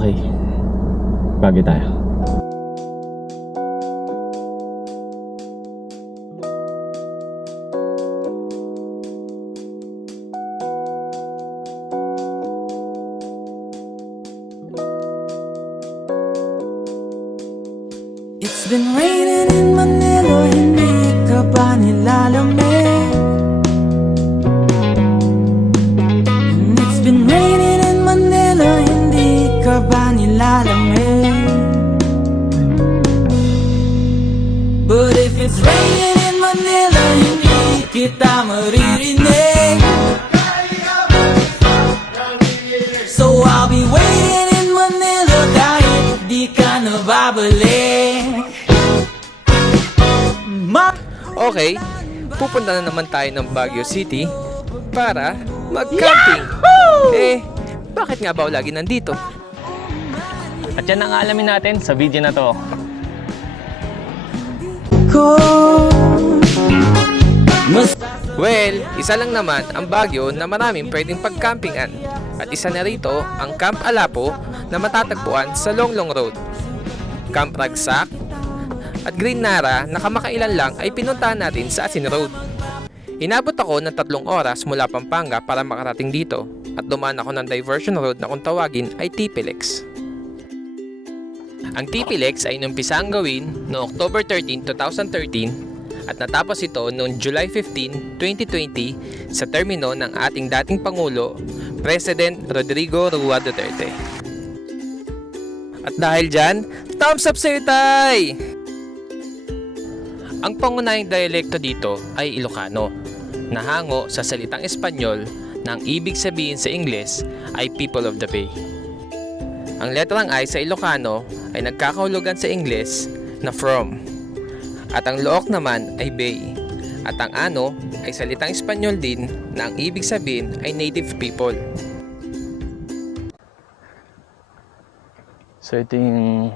Okay, Baguio tayo. It's been raining in Manila, hindi ka ba nilalamig? And it's been raining in Manila, hindi ka ba nilalamig? But if it's raining in Manila, hindi kita maririnig. So I'll be waiting in Manila kahit di ka na babalik. Okay, pupunta na naman tayo ng Baguio City para mag-camping. Eh, bakit nga ba ako lagi nandito? At yan ang alamin natin sa video na to. Well, isa lang naman ang Baguio na maraming pwedeng pag-campingan. At isa na rito ang Camp Alapo na matatagpuan sa Longlong Road. Camp Ragsak at Green Nara na kamakailan lang ay pinuntahan natin sa Asin Road. Inabot ako ng 3 oras mula Pampanga para makarating dito at dumaan ako ng diversion road na kung tawagin ay TPLEX. Ang TPLEX ay inumpisang gawin noong October 13, 2013 at natapos ito noong July 15, 2020 sa termino ng ating dating Pangulo, President Rodrigo Roa Duterte. At dahil dyan, thumbs up sa'yo, Tay! Ang pangunahing dialekto dito ay Ilocano, na hango sa salitang Espanyol na ang ibig sabihin sa Ingles ay People of the Bay. Ang letrang I sa Ilocano ay nagkakahulugan sa Ingles na from, at ang look naman ay bay, at ang ano ay salitang Espanyol din na ang ibig sabihin ay native people. So ito yung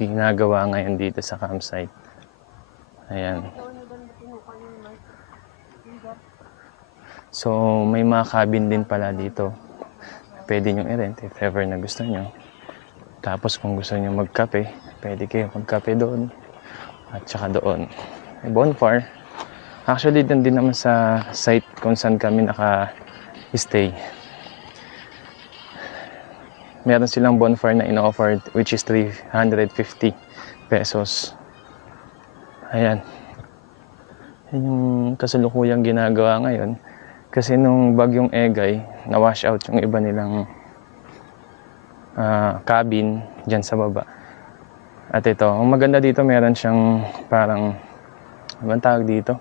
ginagawa ngayon dito sa campsite. Ayan. So may mga cabin din pala dito. Pwede nyo i-rent if ever na gusto nyo. Tapos kung gusto nyo magkape, pwede kayo magkape doon. At saka doon. May bonfire. Actually doon din naman sa site kung saan kami naka-stay. Meron silang bonfire na ino-offer which is 350 pesos. Ayan. Yan yung kasalukuyang ginagawa ngayon. Kasi nung bagyong Egay, na-wash out yung iba nilang cabin dyan sa baba. At ito, ang maganda dito meron siyang parang, ano tawag dito?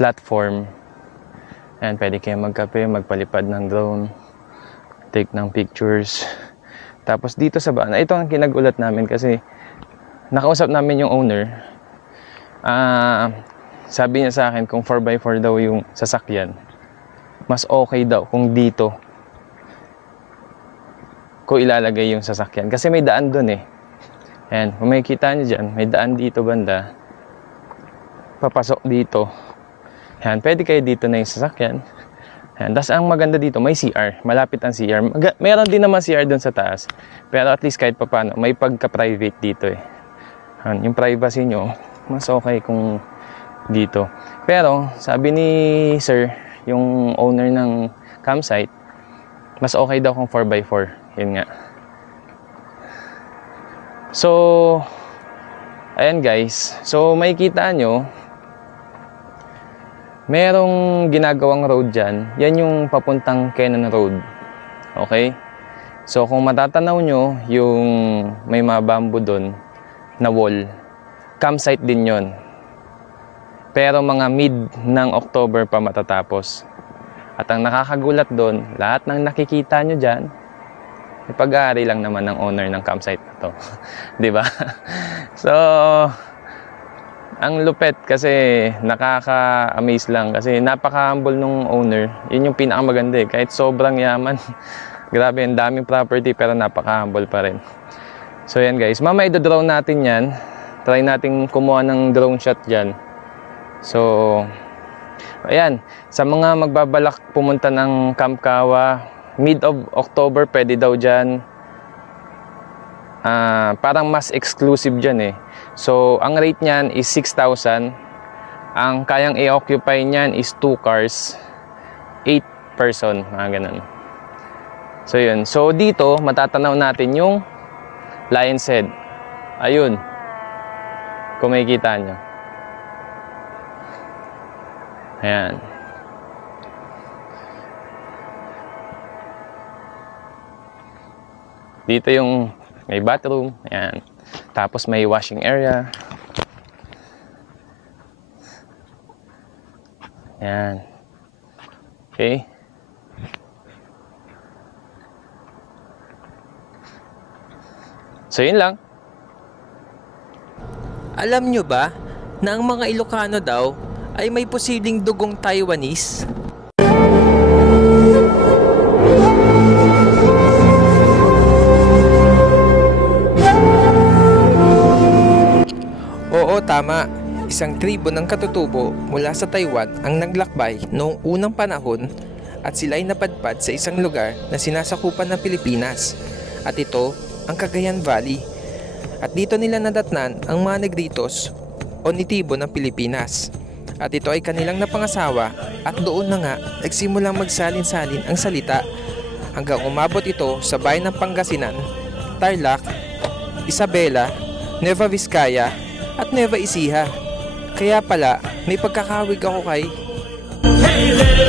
Platform. Ayan, pwede kayo magkape, magpalipad ng drone, take ng pictures. Tapos dito sa baba, ito ang kinagulat namin kasi nakausap namin yung owner. Sabi niya sa akin kung 4x4 daw yung sasakyan, mas okay daw kung dito ko ilalagay yung sasakyan. Kasi may daan dun eh. Ayan, kung makikita nyo dyan, may daan dito banda. Papasok dito. Ayan, pwede kayo dito na yung sasakyan. Ayan, tas ang maganda dito, may CR. Malapit ang CR. Meron din naman CR dun sa taas. Pero at least kahit papano, may pagka-private dito eh. Ayan, yung privacy nyo, mas okay kung dito. Pero, sabi ni sir, yung owner ng campsite, mas okay daw kung 4x4. Yun nga. So, ayan guys. So, makikita nyo, merong ginagawang road dyan. Yan yung papuntang Kenan Road. Okay? So, kung matatanaw nyo, yung may mga bamboo doon na wall, campsite din yon. Pero mga mid ng October pa matatapos. At ang nakakagulat doon, lahat ng nakikita nyo dyan, pag-aari lang naman ng owner ng campsite na to. Diba? So, ang lupet kasi nakaka-amaze lang kasi napaka-humble nung owner. Yun yung pinakamaganda eh. Kahit sobrang yaman, grabe, ang daming property pero napaka-humble pa rin. So yan guys, mamaya i-drone natin yan. Try natin kumuha ng drone shot dyan. So, ayan, sa mga magbabalak pumunta ng Camp Kawa, mid of October pwede daw dyan. Parang mas exclusive dyan eh. So, ang rate niyan is 6,000. Ang kayang i-occupy niyan is 2 cars, 8 person, mga ganun. So, yun. So, dito, matatanaw natin yung Lion's Head. Ayun. Kung makikita nyo. Ayan. Dito yung may bathroom. Ayan. Tapos may washing area. Ayan. Okay. So, yun lang. Alam nyo ba na ang mga Ilocano daw ay may posibleng dugong Taiwanese? Oo, tama. Isang tribo ng katutubo mula sa Taiwan ang naglakbay noong unang panahon at sila ay napadpad sa isang lugar na sinasakupan ng Pilipinas. At ito ang Cagayan Valley. At dito nila nadatnan ang mga Negritos o nitibo ng Pilipinas. At ito ay kanilang napangasawa at doon na nga nagsimulang magsalin-salin ang salita hanggang umabot ito sa bayan ng Pangasinan, Tarlac, Isabela, Nueva Vizcaya at Nueva Ecija. Kaya pala may pagkakawig ako kay Hey there!